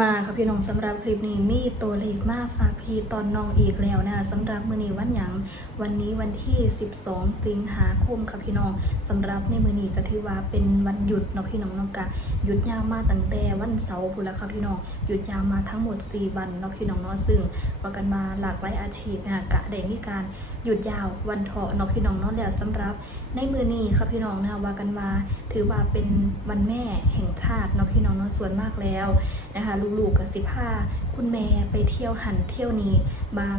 มาค่ะพี่น้องสำหรับคลิปนี้มีตัวเลขมาฝากพี่ตอนน้องอีกแล้วนะคะสำหรับมือนี้วันหยังวันนี้วันที่ 12 สิงหาคมค่ะพี่น้องสำหรับในมือนี้ก็ถือว่าเป็นวันหยุดเนาะพี่น้องเนาะกะหยุดยาวมาตั้งแต่วันเสาร์พุ่นละค่ะพี่น้องหยุดยาวมาทั้งหมด 4 วันเนาะพี่น้องเนาะซึ่งว่ากันมาหลากหลายอาชีพนะคะกะได้มีการหยุดยาววันเถาะเนาะพี่น้องเนาะแล้วสำหรับในมือนี้ค่ะพี่น้องนะคะว่ากันมาถือว่าเป็นวันแม่แห่งชาติเนาะพี่น้องเนาะส่วนมากแล้วนะคะลูกๆกับสิผ้าคุณแม่ไปเที่ยวหันเที่ยวนี้บาง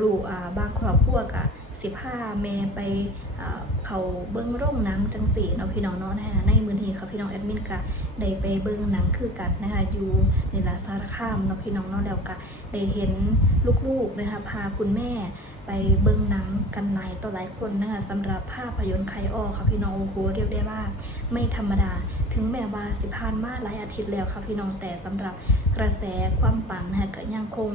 ลูกอ่าบางครอบครัวกับสิผ้าแม่ไปอ่าเขาเบิ้งโรงหนังจังสีเนาะพี่น้องเนาะนะคะในมือนี้ค่ะพี่น้องแอดมินก็ได้ไปเบิ้งหนังคือกันนะคะอยู่ในลาสารคามเนาะพี่น้องเนาะแล้วก็ได้เห็นลูกๆนะคะพาคุณแม่ ไปเบิ่งหนังกันหลายต่อหลายคนนะคะสำหรับภาพยนตร์ไคออค่ะพี่น้องโอ้โหเรียกได้ว่าไม่ธรรมดา ถึงแม้ว่าสิผ่านมาหลายอาทิตย์แล้วค่ะพี่น้องแต่สำหรับกระแสความปังนะคะก็ยังคง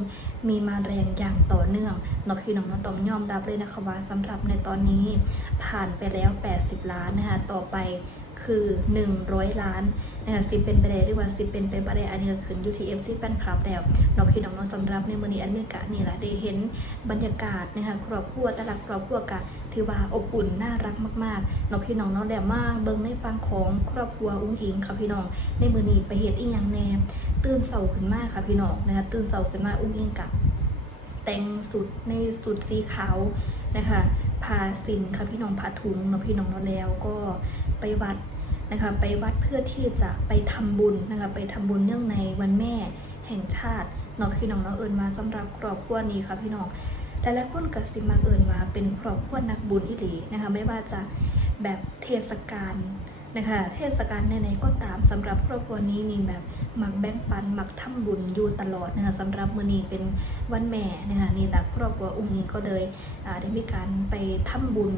มีมาแรงอย่างต่อเนื่องเนาะพี่น้องเนาะต้องยอมรับเลยนะคะว่าสำหรับในตอนนี้ผ่านไปแล้ว 80 ล้านนะคะต่อไป คือ 100 ล้านนะคะสิเป็นไปได้หรือว่าสิเป็นไปบ่ได้อันนี้ก็ขึ้นอยู่ที่ FC แฟนคลับแล้วเนาพี่น้องสำหรับในมือนี้อันนี้กะนี่แหละได้เห็นบรรยากาศนะคะครอบครัวแต่ละครอบครัวกะถือว่าอบอุ่นน่ารักมากๆเนาพี่น้องเนาะแดมากเบิ่งในฟังของครอบครัวอุ้งอิงค่ะพี่น้องในมือนี้ไปเฮ็ดอีหยังแน่ตื่นเสาขึ้นมากค่ะพี่น้องนะคะตื่นเสาขึ้นมาอุ้งอิงกับแต่งสุดในสุดสีขาวนะคะพาสินค่ะพี่น้องพาถุงเนาะพี่น้องเนาะแล้วก็ไปวัด นะคะไปวัดเพื่อที่จะไปทำบุญนะคะไปทำบุญเนื่องในวันแม่แห่งชาติเนาะพี่น้องเนาะเอิญมาสำหรับครอบครัวนี้ค่ะพี่น้องหลายๆคนก็สิมาเอิญว่าเป็นครอบครัวนักบุญอีหลีนะคะไม่ว่าจะแบบเทศกาลนะคะเทศกาลไหนๆก็ตามสำหรับครอบครัวนี้มีแบบหมักแบ่งปันหมักทำบุญอยู่ตลอดนะคะสำหรับมื้อนี้เป็นวันแม่นะคะนี่แหละครอบครัวอุ้งอิงก็เลยได้มีการไปทำบุญ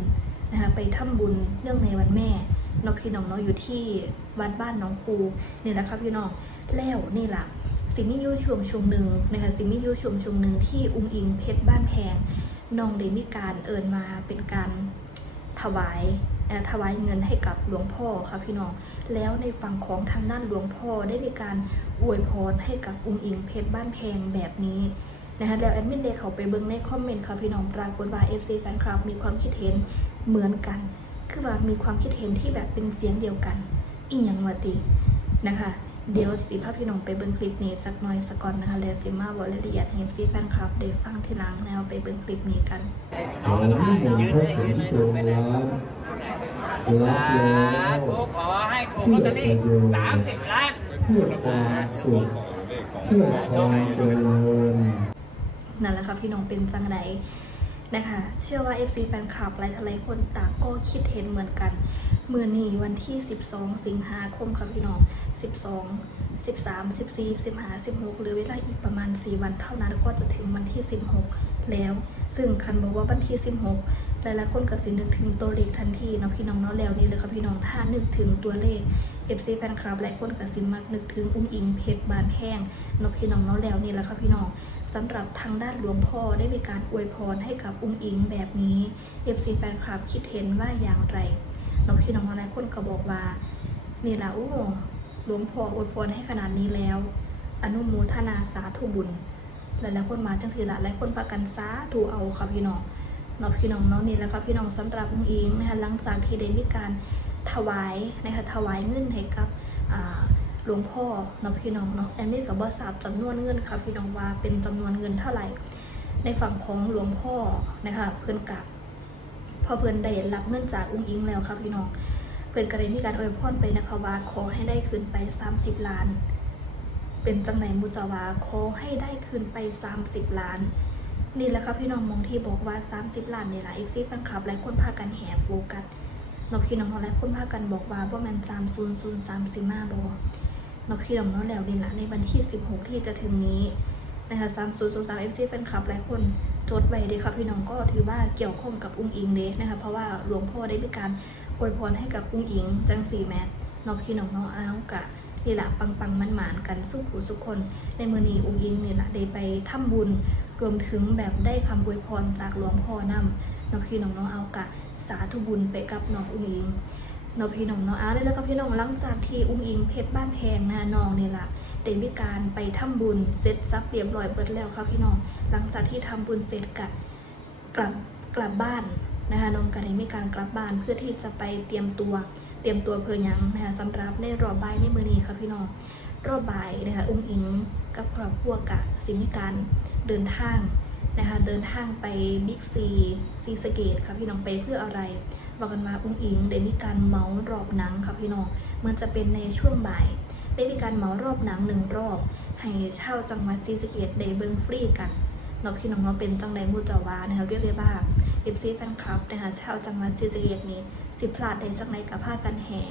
นะคะไปทำบุญเรื่องในวันแม่เน้องพี่น้องเนาะอยู่ที่วัดบ้านน้องคูเนี่แหละครับพี่น้องแล้วนี่แหละสิมิยูช่วงช่วงหนึ่งนะคะสิมิยูช่วงช่วงหนึ่งที่อุ้งอิงเพชรบ้านแพงน้องได้มีการเอินมาเป็นการถวายถวายเงินให้กับหลวงพ่อค่ะพี่น้อง แล้วในฝั่งของทางด้านหลวงพ่อได้มีการอวยพรให้กับอุ้งอิงเพชรบ้านแพงแบบนี้ นะคะแล้วแอดมินเดย์เขาไปเบิ้งในคอมเมนต์ค่ะพี่น้องปรากฏว่า FC แฟนคลับมีความคิดเห็นเหมือนกัน คือว่ามีความคิดเห็นที่แบบเป็นเสียงเดียวกัน อีหยังวะตินะคะเดี๋ยวสิพาพี่น้องไปเบิ่งคลิปนี้จักหน่อยสะก่อนนะคะแล้วสิมาบอกรายละเอียดให้ซีแฟนคลับได้ฟังทีหลังแล้วไปเบิ่งคลิปนี้กันขอให้หนึ่งพระสงฆ์ทรงรับรับแล้วขอให้ถูกลอตเตอรี่สามสิบล้านเพื่อความสุขเพื่อความเจริญ นั่นแหละค่ะพี่น้องเป็นจังไดนะคะ เชื่อว่า FC แฟนคลับหลายๆคนต่างก็คิดเห็นเหมือนกันมือนี้วันที่ 12 สิงหาคมค่ะพี่น้อง 12 13 14 15 16 หรือเวลาอีกประมาณ 4 วันเท่านั้นก็จะถึงวันที่ 16 แล้ว ซึ่งคันบอกว่าวันที่ 16 หลายๆคนก็สินึกถึงตัวเลขทันทีเนาะพี่น้องเนาะแล้วนี่เลยค่ะพี่น้องถ้านึกถึงตัวเลข FC แฟนคลับหลายคนก็สิมักนึกถึงอุ้งอิงเพชรบานแห้งเนาะพี่น้องเนาะแล้วนี่แหละค่ะพี่น้อง สำหรับทางด้านหลวงพ่อได้มีการอวยพรให้กับอุ้งอิงแบบนี้ FC แฟนคลับคิดเห็นว่าอย่างไรน้องพี่น้องหลายคนก็บอกว่านี่ละโอ้หลวงพ่ออวยพรให้ขนาดนี้แล้ว อนุโมทนาสาธุบุญหลายๆคนมาจังสีละหลายคนประกันสาธุเอาค่ะพี่น้องน้องพี่น้องเนาะนี่แล้วก็พี่น้องสำหรับอุ้งอิงนะคะหลังจากที่ได้มีการถวายนะคะถวายเงินให้กับอ่า หลวงพ่อเนาะพี่น้องเนาะแอนนี่กับบอสาบจำนวนเงินค่ะพี่น้องว่าเป็นจำนวนเงินเท่าไหร่ ในฝั่งของหลวงพ่อนะคะเพื่อนกับพอเพื่อนได้รับเงินจากอุ้งอิงแล้วค่ะพี่น้องเพื่อนก็ได้มีการอวยพรไปนะคะว่าขอให้ได้คืนไป 30 ล้าน เป็นจังไหนมูจาวาขอให้ได้คืนไป 30 ล้านนี่แหละค่ะพี่น้องมองที่บอกว่า 30 ล้านนี่แหละเอฟซีแฟนคลับหลายคนพากันแห่โฟกัสนาะพี่น้องหลายคนพากันบอกว่าบ่แมัน3 0 0 3 4 5บ นาะพี่น้องเนาะแล้วนี่ะในวันที่ 16 ที่จะถึงนี้นะคะ3 0 0 3 FC แฟนคลับหลายคนจดไว้เลยค่ะพี่น้องก็ถือว่าเกี่ยวข้องกับอุ้งอิงเด้นะคะเพราะว่าหลวงพ่อได้มีการอวยพรให้กับอุ้งอิงจังสีแมทนาะพี่น้องนาะเอากะนี่ละปังปังมันหมานกันสู้ผู้สุกคน ในมือนี้อุ้งอิงนี่ละได้ไปทำบุญ รวมถึงแบบได้คำอวยพรจากหลวงพ่อนำเนาะพี่น้องนาะเอากะสาธุบุญไปกับน้องอุ้งอิง เนาะพี่น้องเนาะอาเลยแล้วก็พี่น้องหลังจากที่อุ้งอิงเพชรบ้านแพงนะน้องเนี่ยล่ะได้มีการไปทำบุญเสร็จสับเรียบร้อยเบิดแล้วครับพี่น้อง หลังจากที่ทำบุญเสร็จกะกลับกลับบ้านนะคะน้องก็ได้มีการกลับบ้านเพื่อที่จะไปเตรียมตัวเตรียมตัวเพื่อยังนะคะสำหรับในรอบบ่ายในมือนี้ครับพี่น้องรอบบ่ายนะคะอุ้งอิงกับครอบครัวกะสิมีการเดินทางนะคะเดินทางไปบิ๊กซีซีสเกตครับพี่น้องไปเพื่ออะไร บอกกันว่าอุ้งอิงได้มีการเมารอบหนังครับพี่น้องมันจะเป็นในช่วงบ่าย ได้มีการเมารอบหนังหนึ่งรอบ ให้เช่าจังหวัดซีสะเกตได้เบิงฟรีกันเนาพี่น้องเนาเป็นจังไดมูจาวานะคะเรียกได้ว่าเอฟซีแฟนคลับนะคะเช่าจังหวัดซีสะเกตนี้ สิพลาดได้จังไดกับผ้ากันแห่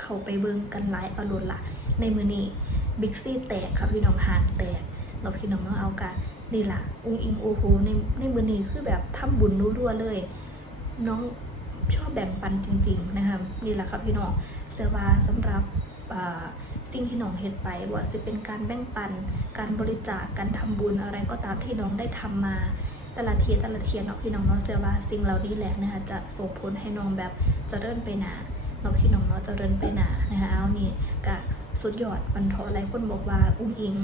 เขาไปเบิงกันหลายอรุณละในมือนี้บิ๊กซี่แตกครับพี่น้องหางแตกเราพี่น้องเนาเอากันนี่แหละองอิงโอโหในในมือนี้คือแบบทำบุญรู้รัวเลย น้อง ชอบแบ่งปันจริง ๆ นะคะนี่แหละครับพี่น้องเสวาสำหรับสิ่งที่น้องเฮ็ดไปว่าจะเป็นการแบ่งปัน การบริจาคการทำบุญอะไรก็ตามที่น้องได้ทำมาแต่ละเทียแต่ละเทียนเนาะพี่น้องเนาะเชื่อว่าสิ่งเหล่านี้แหละนะคะจะส่งผลให้น้องแบบเจะเริ่มไปหนาเนาะพี่น้องเนาะเจะเริ่มไปหนานะคะเอานี่กะสุดยอดวันทอหลายคนบอกว่าอุ้งอิง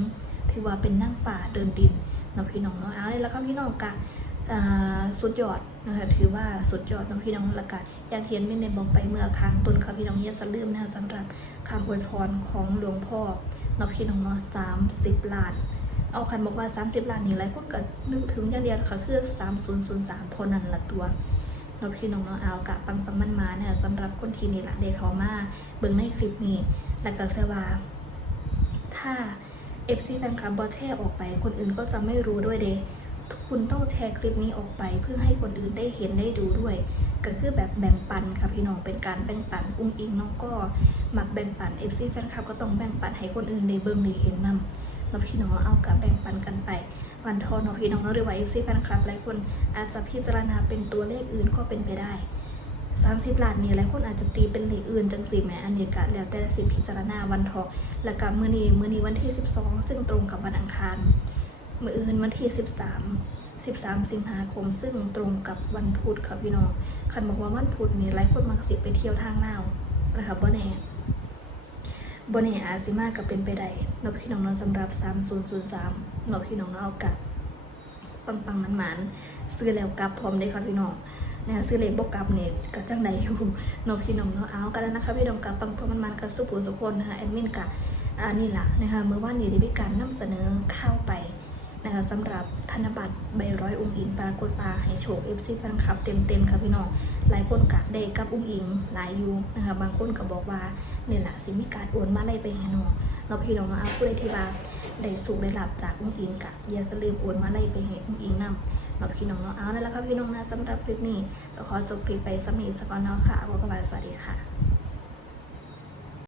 ถือว่าเป็นนั่งฝ่าเดินดินเนาะพี่น้องเนาะเอาเลยแล้วก็พี่น้องกะ สุดยอดนะคะถือว่าสุดยอดเนาะพี่น้องละกะอยากเห็นไม่ในบอกไปเมื่อครั้งต้นค่ะพี่น้องอย่าจะลืมนะคะสำหรับคำอวยพรของหลวงพ่อเนาะพี่น้องเนาะสามสิบล้าน เอาคันบอกว่า30ล้านนี่หลายคนก็นึกถึงอย่างเดียวค่ะคือ3003เท่ามทนันละตัวเราพี่น้องเนาะเอากะปังปังมันมาเนี่ยสำหรับคนที่นี่ละเด็กเขามาเบิ่งในคลิปนี้แล้วก็เสวาถ้า FC แฟนคลับบอแชร์ออกไป คนอื่นก็จะไม่รู้ด้วยเด คุณต้องแชร์คลิปนี้ออกไป เพื่อให้คนอื่นได้เห็นได้ดูด้วย ก็คือแบบแบ่งปันค่ะพี่น้องเป็นการแบ่งปันอุ้งอิงน้องก็มักแบ่งปัน FC แฟนคลับก็ต้องแบ่งปันให้คนอื่นได้เบิ่งได้เห็นนำเราพี่น้องเอากับแบ่งปันกันไปวันทอนเราพี่น้องเราเรียกว่าเอฟซีแฟนคลับหลายคนอาจจะพิจารณาเป็นตัวเลขอื่นก็เป็นไปได้ 30ล้านนี่หลายคนอาจจะตีเป็นเลขอื่นจังสิแหมอันนี้ก็แล้วแต่สิพิจารณาวันทองแล้วก็มื้อนี้มื้อนี้วันที่ 12 ซึ่งตรงกับวันอังคาร มื้ออื่นวันที่13 13สิงหาคม ซึ่งตรงกับวันพุธค่ะพี่น้องคันบอกว่าวันพุธนี่หลายคนมักสิไปเที่ยวทางลาวนะคะบ่แน่บนแห่อาซิมาก็เป็นไปได้เนกพี่น้องนาะสำหรับ3003เนกพี่น้องเอากับปังปังมันมันซื้อแล้วกลับพร้อมได้ค่ะพี่น้องนะซื้อเลขบกกลับเนี่ยก็จังไดอยู่เนกพี่น้องเนาะเอากันแล้วนะคะพี่น้องกับปังปังมันมันๆกับสุภูสุคนนะคะแอดมินกับอันนี้ล่ะนะคะเมื่อวานนี้ได้มีการนำเสนอข้าวไป นะคะสำหรับธนบัตรใบร้อยองค์อิงปรากฏปลาให้โชค FC แฟนคลับเต็มๆค่ะพี่น้องหลายคนกะได้กับองค์อิงหลายอยู่นะคะบางคนก็บอกว่าเนี่ยแหละสิมีการโอนมาเลยไปให้น้องเราพี่น้องมาเอาผู้ใดที่ว่าได้สุขได้หลับจากอุ้งอิงกะอย่าสลืมโอนมาเลยไปให้อุ้งอิงนำเราพี่น้องเนาะเอานั่นแหละครับพี่น้องนะสำหรับคลิปนี้เราขอจบคลิปไปสำนีสกอนเนาะค่ะขอบคุณสวัสดีค่ะ